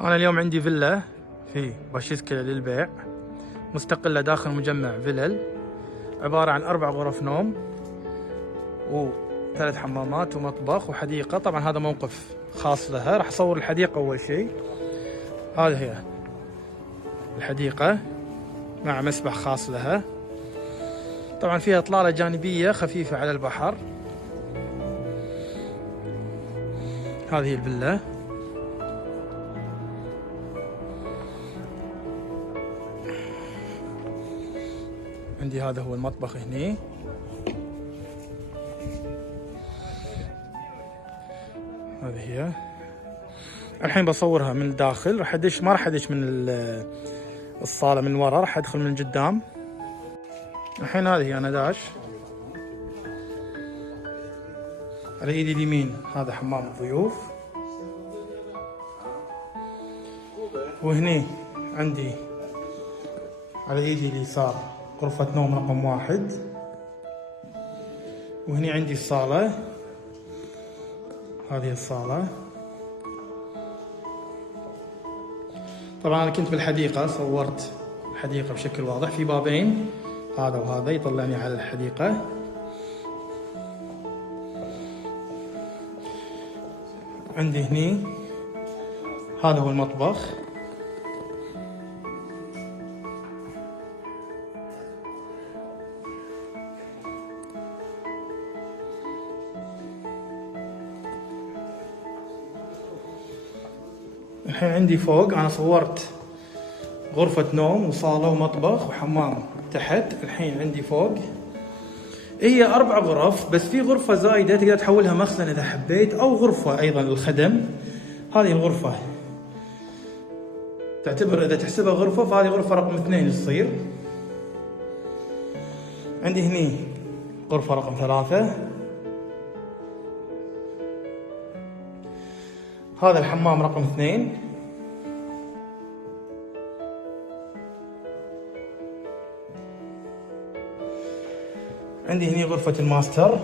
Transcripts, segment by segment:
أنا اليوم عندي فيلا في باشيسكيلا للبيع، مستقلة داخل مجمع فيلل، عبارة عن 4 غرف نوم و3 حمامات ومطبخ وحديقة. طبعا هذا موقف خاص لها، راح أصور الحديقة أول شيء. هذه هي الحديقة مع مسبح خاص لها. طبعا فيها إطلالة جانبية خفيفة على البحر. هذه الفيلا. عندي هذا هو المطبخ هني. هذه هي. الحين بصورها من الداخل. راح ادش، ما راح ادش من الصالة من ورا، راح ادخل من قدام. الحين هذه هي انا داش. على ايدي اليمين هذا حمام الضيوف، وهني عندي على ايدي اليسار غرفة نوم رقم 1، وهني عندي الصالة. هذه الصالة. طبعا أنا كنت بالحديقة، صورت الحديقة بشكل واضح. في بابين، هذا وهذا يطلعني على الحديقة. عندي هني هذا هو المطبخ. الحين عندي فوق، أنا صورت غرفة نوم وصالة ومطبخ وحمام تحت. الحين عندي فوق هي 4 غرف، بس في غرفة زايدة تقدر تحولها مخزن إذا حبيت، أو غرفة أيضا للخدم. هذه الغرفة تعتبر إذا تحسبها غرفة، فهذه غرفة رقم 2 تصير. عندي هني غرفة رقم 3. هذا الحمام رقم 2. عندي هني غرفة الماستر.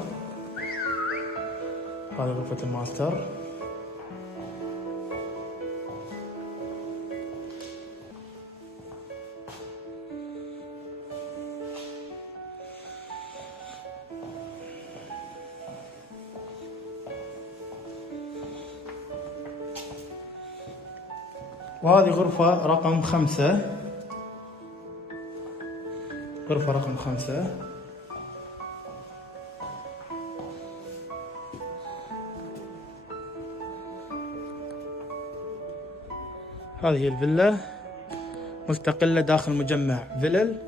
هذه غرفة الماستر. وهذه غرفة رقم 5. غرفة رقم 5. هذه هي الفيلا، مستقلة داخل مجمع فيلل،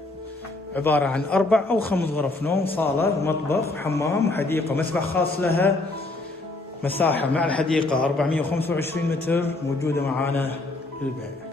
عبارة عن 4 أو 5 غرف نوم، صالة ومطبخ وحمام وحديقة، مسبح خاص لها. مساحة مع الحديقة 425 متر، موجودة معانا للبيع.